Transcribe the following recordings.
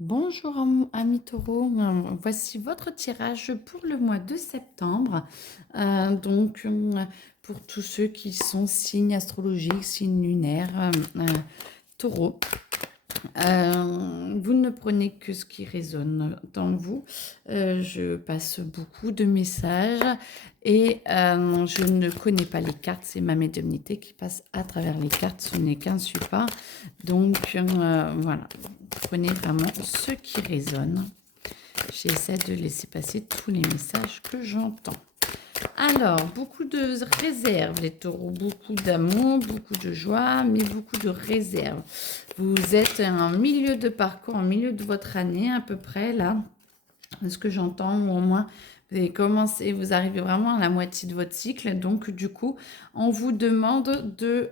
Bonjour amis taureaux, voici votre tirage pour le mois de septembre. Pour tous ceux qui sont signes astrologiques, signes lunaires, taureau, vous ne prenez que ce qui résonne dans vous. Je passe beaucoup de messages et je ne connais pas les cartes, c'est ma médiumnité qui passe à travers les cartes, ce n'est qu'un support. Voilà, prenez vraiment ce qui résonne. J'essaie de laisser passer tous les messages que j'entends. Alors, beaucoup de réserves, les taureaux, beaucoup d'amour, beaucoup de joie, mais beaucoup de réserves. Vous êtes en milieu de parcours, en milieu de votre année à peu près, là, ce que j'entends, ou au moins, vous avez commencé, vous arrivez vraiment à la moitié de votre cycle. Donc, du coup, on vous demande de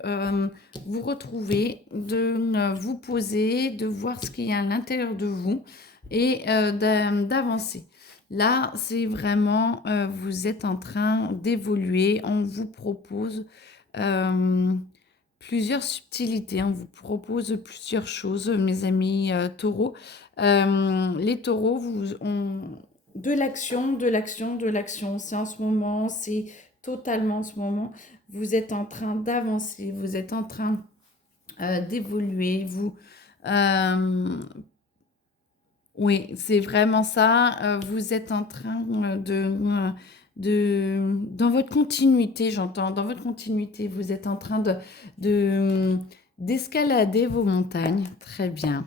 vous retrouver, de vous poser, de voir ce qu'il y a à l'intérieur de vous et d'avancer. Là, c'est vraiment, vous êtes en train d'évoluer. On vous propose euh, plusieurs subtilités. On vous propose plusieurs choses, mes amis taureaux. Les taureaux, vous ont de l'action, de l'action, de l'action. C'est en ce moment, c'est totalement en ce moment. Vous êtes en train d'avancer, vous êtes en train d'évoluer. Oui, c'est vraiment ça. Vous êtes en train dans votre continuité, j'entends, dans votre continuité, vous êtes en train de, d'escalader vos montagnes. Très bien,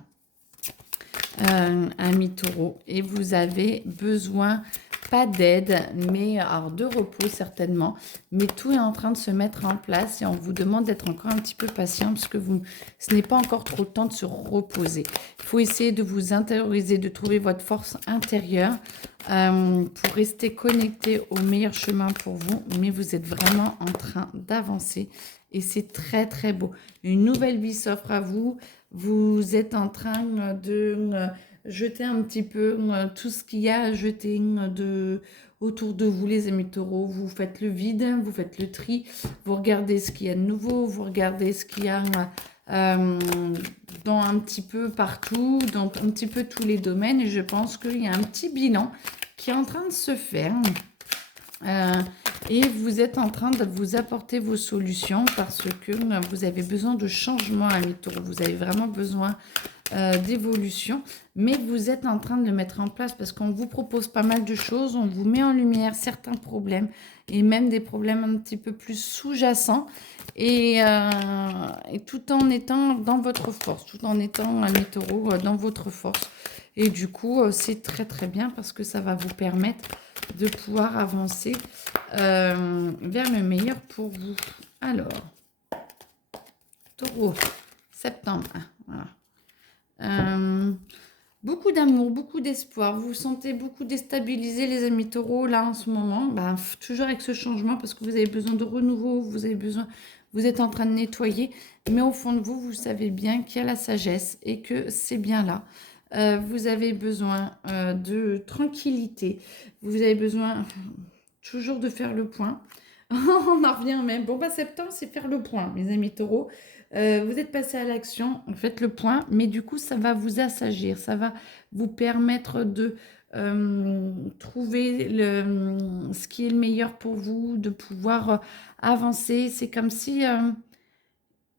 ami taureau. Et vous avez besoin, pas d'aide, mais alors de repos certainement. Mais tout est en train de se mettre en place et on vous demande d'être encore un petit peu patient parce que ce n'est pas encore trop le temps de se reposer. Il faut essayer de vous intérioriser, de trouver votre force intérieure pour rester connecté au meilleur chemin pour vous. Mais vous êtes vraiment en train d'avancer et c'est très très beau. Une nouvelle vie s'offre à vous. Vous êtes en train de jeter un petit peu tout ce qu'il y a à jeter autour de vous, les amis taureaux. Vous faites le vide, vous faites le tri, vous regardez ce qu'il y a de nouveau, vous regardez ce qu'il y a euh, dans un petit peu partout, dans un petit peu tous les domaines. Et je pense qu'il y a un petit bilan qui est en train de se faire. Euh, et vous êtes en train de vous apporter vos solutions parce que vous avez besoin de changement, amis taureaux. Vous avez vraiment besoin d'évolution, mais vous êtes en train de le mettre en place parce qu'on vous propose pas mal de choses, on vous met en lumière certains problèmes et même des problèmes un petit peu plus sous-jacents et tout en étant dans votre force, tout en étant un taureau dans votre force. Et du coup, c'est très très bien parce que ça va vous permettre de pouvoir avancer vers le meilleur pour vous. Alors, taureau, septembre, voilà. Beaucoup d'amour, beaucoup d'espoir. Vous vous sentez beaucoup déstabilisé, les amis taureaux, là, en ce moment. Toujours avec ce changement, parce que vous avez besoin de renouveau, vous êtes en train de nettoyer. Mais au fond de vous, vous savez bien qu'il y a la sagesse et que c'est bien là. Vous avez besoin de tranquillité. Vous avez besoin toujours de faire le point. On en revient même. Bon, septembre, c'est faire le point, mes amis taureaux. Vous êtes passé à l'action, faites le point, mais du coup, ça va vous assagir, ça va vous permettre de trouver ce qui est le meilleur pour vous, de pouvoir avancer. C'est comme si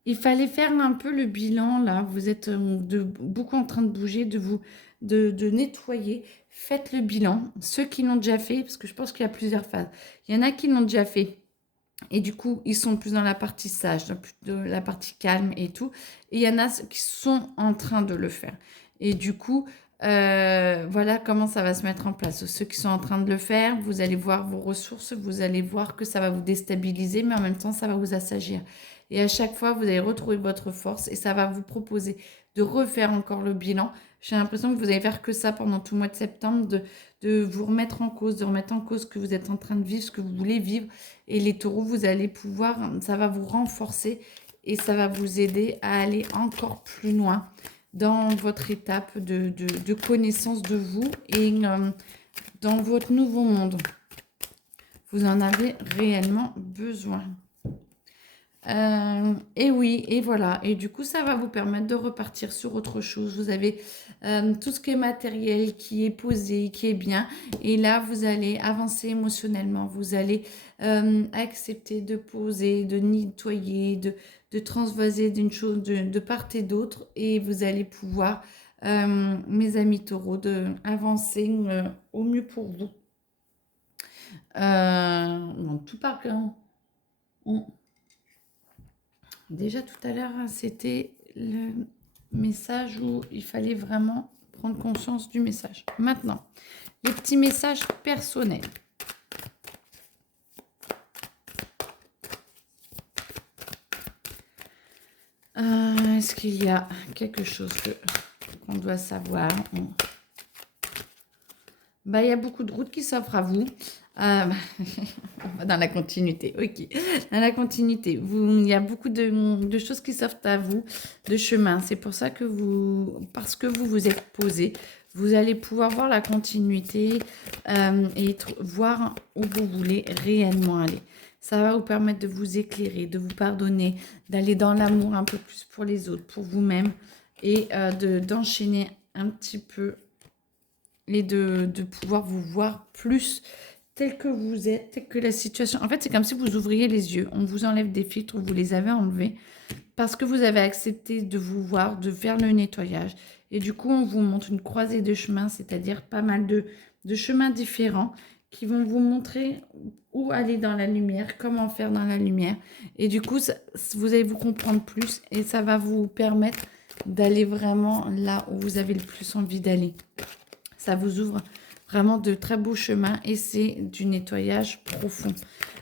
il fallait faire un peu le bilan, là. Vous êtes beaucoup en train de bouger, de nettoyer. Faites le bilan. Ceux qui l'ont déjà fait, parce que je pense qu'il y a plusieurs phases. Il y en a qui l'ont déjà fait. Et du coup, ils sont plus dans la partie sage, de la partie calme et tout. Et il y en a qui sont en train de le faire. Et du coup, voilà comment ça va se mettre en place. Ceux qui sont en train de le faire, vous allez voir vos ressources, vous allez voir que ça va vous déstabiliser, mais en même temps, ça va vous assagir. Et à chaque fois, vous allez retrouver votre force et ça va vous proposer de refaire encore le bilan. J'ai l'impression que vous allez faire que ça pendant tout le mois de septembre, de vous remettre en cause, de remettre en cause ce que vous êtes en train de vivre, ce que vous voulez vivre. Et les taureaux, vous allez pouvoir, ça va vous renforcer et ça va vous aider à aller encore plus loin dans votre étape de connaissance de vous et dans votre nouveau monde. Vous en avez réellement besoin. Et oui, et voilà. Et du coup, ça va vous permettre de repartir sur autre chose. Vous avez tout ce qui est matériel qui est posé, qui est bien. Et là, vous allez avancer émotionnellement. Vous allez accepter de poser, de nettoyer, de transvaser d'une chose de part et d'autre. Et vous allez pouvoir, mes amis taureaux, avancer au mieux pour vous. Bon, tout part bien. Déjà tout à l'heure, c'était le message où il fallait vraiment prendre conscience du message. Maintenant, les petits messages personnels. Est-ce qu'il y a quelque chose qu'on doit savoir? Bah, il y a beaucoup de routes qui s'offrent à vous. Dans la continuité, ok. Dans la continuité, il y a beaucoup de choses qui s'offrent à vous, de chemin. C'est pour ça que parce que vous vous êtes posé, vous allez pouvoir voir la continuité et voir où vous voulez réellement aller. Ça va vous permettre de vous éclairer, de vous pardonner, d'aller dans l'amour un peu plus pour les autres, pour vous-même et d'enchaîner un petit peu et de pouvoir vous voir plus tel que vous êtes, tel que la situation. En fait, c'est comme si vous ouvriez les yeux. On vous enlève des filtres, vous les avez enlevés parce que vous avez accepté de vous voir, de faire le nettoyage. Et du coup, on vous montre une croisée de chemins, c'est-à-dire pas mal de chemins différents qui vont vous montrer où aller dans la lumière, comment faire dans la lumière. Et du coup, vous allez vous comprendre plus et ça va vous permettre d'aller vraiment là où vous avez le plus envie d'aller. Ça vous ouvre vraiment de très beaux chemins et c'est du nettoyage profond.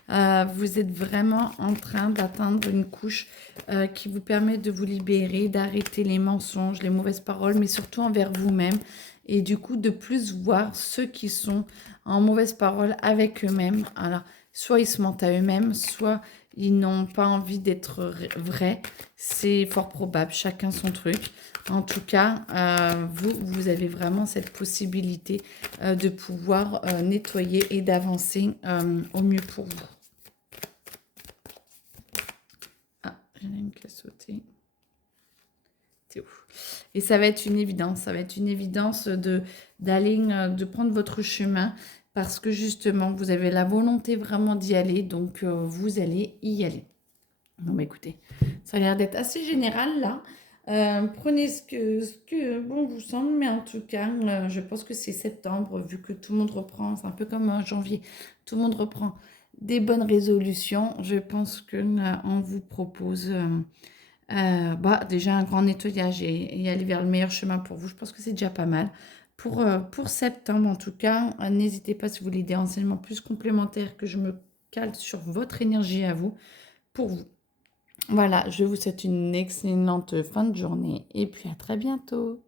Vous êtes vraiment en train d'atteindre une couche qui vous permet de vous libérer, d'arrêter les mensonges, les mauvaises paroles, mais surtout envers vous-même. Et du coup, de plus voir ceux qui sont en mauvaise parole avec eux-mêmes. Alors, soit ils se mentent à eux-mêmes, soit ils n'ont pas envie d'être vrais. C'est fort probable, chacun son truc. En tout cas, vous avez vraiment cette possibilité de pouvoir nettoyer et d'avancer au mieux pour vous. Ah, j'en ai une qui a sauté. C'est ouf. Et ça va être une évidence. Ça va être une évidence d'aller, de prendre votre chemin parce que justement, vous avez la volonté vraiment d'y aller. Donc, vous allez y aller. Non, mais écoutez, ça a l'air d'être assez général là. Prenez ce que bon vous semble, mais en tout cas, je pense que c'est septembre, vu que tout le monde reprend, c'est un peu comme en janvier, tout le monde reprend des bonnes résolutions. Je pense que on vous propose déjà un grand nettoyage et aller vers le meilleur chemin pour vous. Je pense que c'est déjà pas mal. Pour septembre, en tout cas, n'hésitez pas si vous voulez des renseignements plus complémentaires que je me cale sur votre énergie à vous, pour vous. Voilà, je vous souhaite une excellente fin de journée et puis à très bientôt.